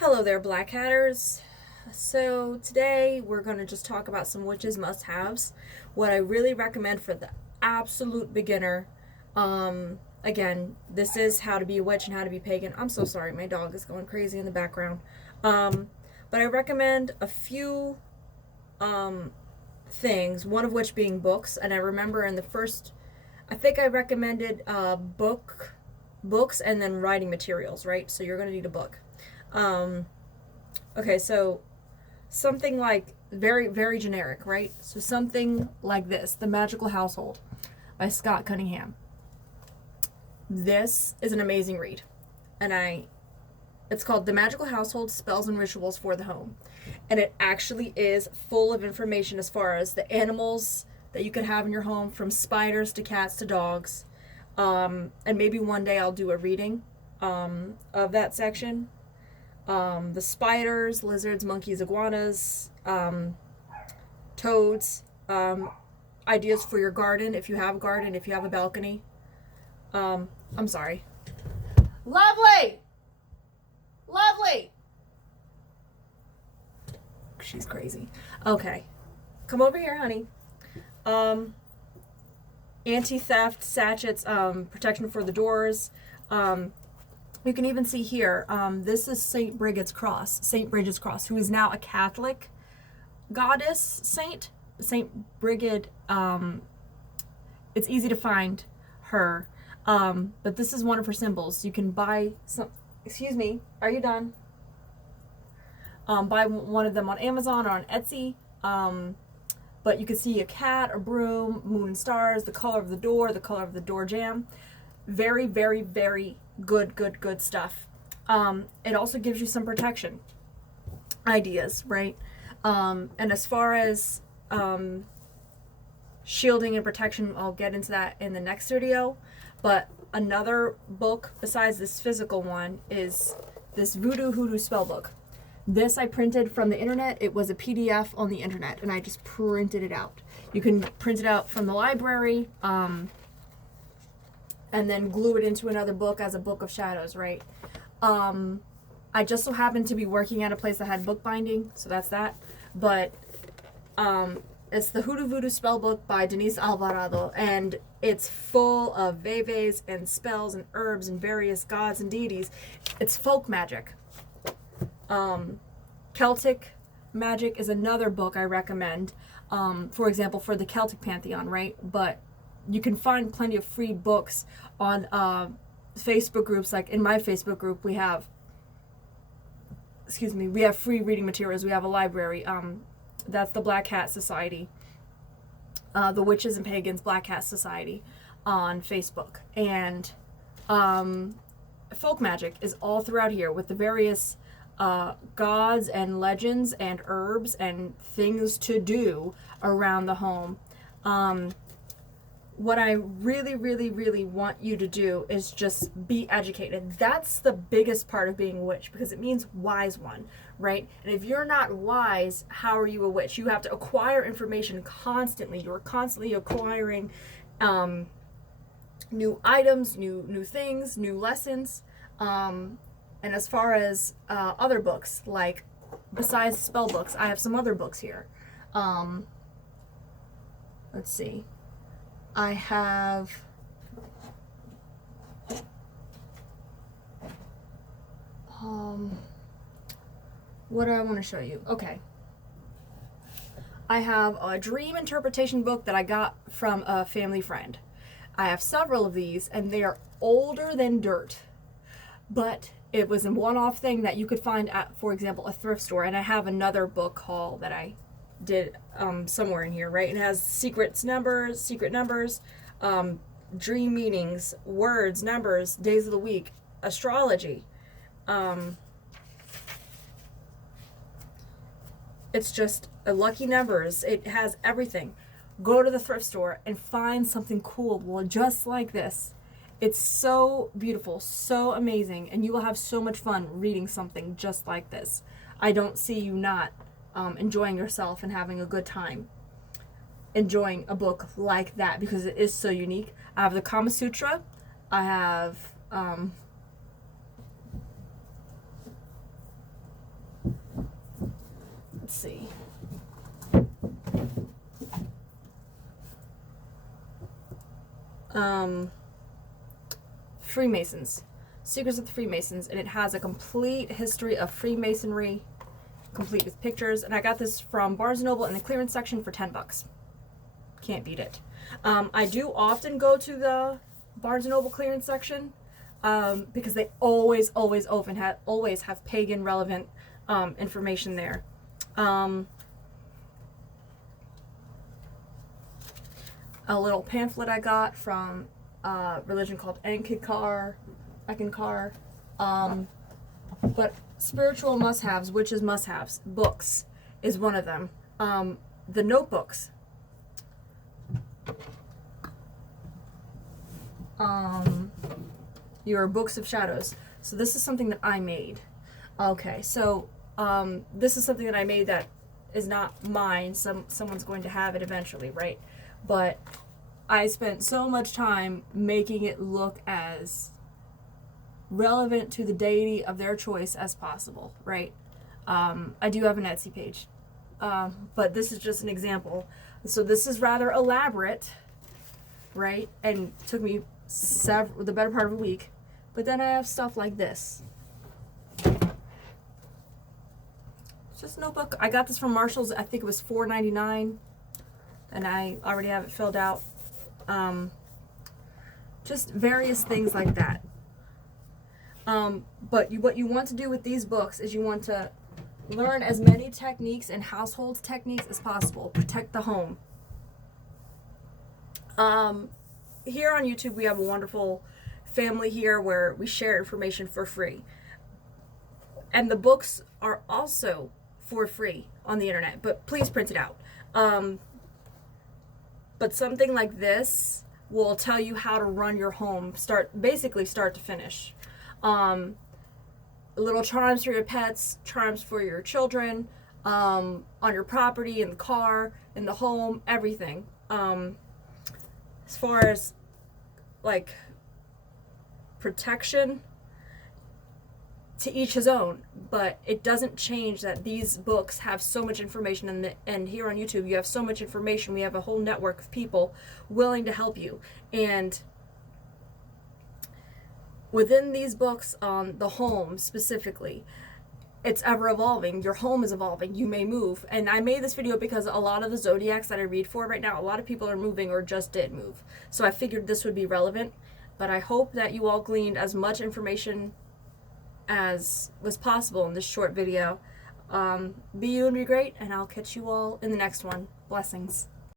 Hello there, Black Hatters. So today we're going to just talk about some witches must-haves. What I really recommend for the absolute beginner. Again, this is how to be a witch and how to be pagan. I'm so sorry, my dog is going crazy in the background. But I recommend a few things. One of which being books, and I remember in the first, I think I recommended books and then writing materials, right? So you're going to need a book. Okay, so something like very, very generic, right? So something like this, The Magical Household by Scott Cunningham. This is an amazing read. It's called The Magical Household, Spells and Rituals for the Home. And it actually is full of information as far as the animals that you could have in your home, from spiders to cats to dogs. And maybe one day I'll do a reading of that section. The spiders, lizards, monkeys, iguanas, toads, ideas for your garden if you have a garden, if you have a balcony. I'm sorry. Lovely! Lovely! She's crazy. Okay. Come over here, honey. Anti-theft, sachets, protection for the doors. You can even see here, this is St. Bridget's Cross, who is now a Catholic goddess saint. St. Bridget, it's easy to find her, but this is one of her symbols. You can buy some, excuse me, are you done? Buy one of them on Amazon or on Etsy, but you can see a cat, a broom, moon and stars, the color of the door jamb. Very, very, very good stuff. It also gives you some protection ideas, right? And as far as shielding and protection, I'll get into that in the next video. But another book besides this physical one is this Voodoo Hoodoo spell book. This I printed from the internet. It was a PDF on the internet, and I just printed it out. You can print it out from the library, and then glue it into another book as a book of shadows, right? I just so happened to be working at a place that had bookbinding, so that's that. But it's the Hoodoo Voodoo spell book by Denise Alvarado, and it's full of veves and spells and herbs and various gods and deities. It's folk magic. Celtic magic is another book I recommend, for example, for the Celtic pantheon, right? But you can find plenty of free books on Facebook groups. Like in my Facebook group, we have free reading materials. We have a library. That's the Black Hat Society, the Witches and Pagans Black Hat Society on Facebook. And folk magic is all throughout here with the various gods and legends and herbs and things to do around the home. What I really, really, really want you to do is just be educated. That's the biggest part of being a witch, because it means wise one, right? And if you're not wise, how are you a witch? You have to acquire information constantly. You're constantly acquiring new items, new things, new lessons. And as far as other books, like besides spell books, I have some other books here. Let's see. I have what do I want to show you? Okay. I have a dream interpretation book that I got from a family friend. I have several of these, and they are older than dirt. But it was a one-off thing that you could find at, for example, a thrift store. And I have another book haul that I did somewhere in here, right? It has secret numbers, dream meanings, words, numbers, days of the week, astrology. It's just lucky numbers. It has everything. Go to the thrift store and find something cool, well, just like this. It's so beautiful, so amazing, and you will have so much fun reading something just like this. I don't see you not enjoying yourself and having a good time enjoying a book like that, because it is so unique. I have the Kama Sutra. I have Freemasons. Secrets of the Freemasons, and it has a complete history of Freemasonry, complete with pictures, and I got this from Barnes & Noble in the clearance section for 10 bucks. Can't beat it. I do often go to the Barnes & Noble clearance section because they always have pagan relevant information there. A little pamphlet I got from a religion called Eckankar. But spiritual must-haves, witches must-haves, books is one of them. The notebooks. Your books of shadows. So this is something that I made. Okay, so this is something that I made that is not mine. Someone's going to have it eventually, right? But I spent so much time making it look as relevant to the deity of their choice as possible, right? I do have an Etsy page, but this is just an example. So this is rather elaborate, right? And took me the better part of a week. But then I have stuff like this. It's just a notebook. I got this from Marshall's. I think it was $4.99, and I already have it filled out. Just various things like that. But what you want to do with these books is you want to learn as many techniques and household techniques as possible. Protect the home. Here on YouTube, we have a wonderful family here where we share information for free. And the books are also for free on the internet, but please print it out. But something like this will tell you how to run your home, basically start to finish. Little charms for your pets, charms for your children, on your property, in the car, in the home, everything. As far as like protection, to each his own, but it doesn't change that these books have so much information, and here on YouTube you have so much information. We have a whole network of people willing to help you, and within these books on the home specifically, it's ever evolving. Your home is evolving. You may move. And I made this video because a lot of the zodiacs that I read for right now, a lot of people are moving or just did move. So I figured this would be relevant. But I hope that you all gleaned as much information as was possible in this short video. Be you and be great, and I'll catch you all in the next one. Blessings.